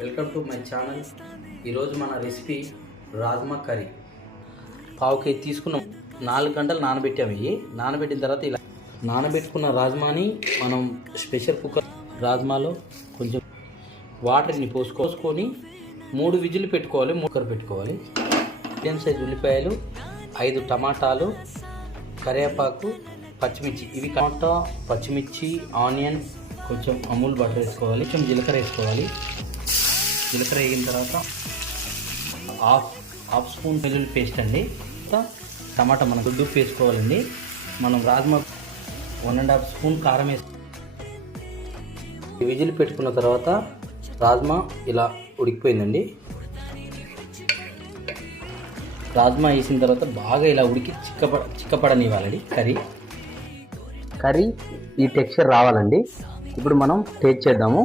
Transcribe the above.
Welcome to my channel. ఈరోజు మన recipe rajma curry. పావు కేజీ తీసుకున్నాం. 4 గంటలు నానబెట్టాము. నానబెట్టిన తర్వాత ఇలా నానబెట్టుకున్న రాజ్మాని మనం ప్రెషర్ కుక్కర్ రాజ్మాలో కొంచెం వాటర్ని పోసుకొని 3 విజిల్ పెట్టుకోవాలి. కుక్కర్ పెట్టుకోవాలి. మీడియం సైజ్ ఉల్లిపాయలు, 5 టమాటాలు, కరివేపాకు, పచ్చిమిర్చి. ఇవి టమాటా, పచ్చిమిర్చి, ఆనియన్, కొంచెం అమూల్ బటర్ వేసుకోవాలి. కొంచెం జీలకర్ర వేసుకోవాలి. జీలకర్ర వేగిన తర్వాత హాఫ్ స్పూన్ వెల్లుల్లి పేస్ట్ అండి. టమాటా మనం గుడ్డు వేసుకోవాలండి. మనం రాజ్మా 1.5 స్పూన్ కారం వేసి విజిల్ పెట్టుకున్న తర్వాత రాజ్మా ఇలా ఉడికిపోయిందండి. రాజ్మా వేసిన తర్వాత బాగా ఇలా ఉడికి చిక్కపడనివ్వాలండి. కర్రీ ఈ టెక్స్చర్ రావాలండి. ఇప్పుడు మనం టేస్ట్ చేద్దాము.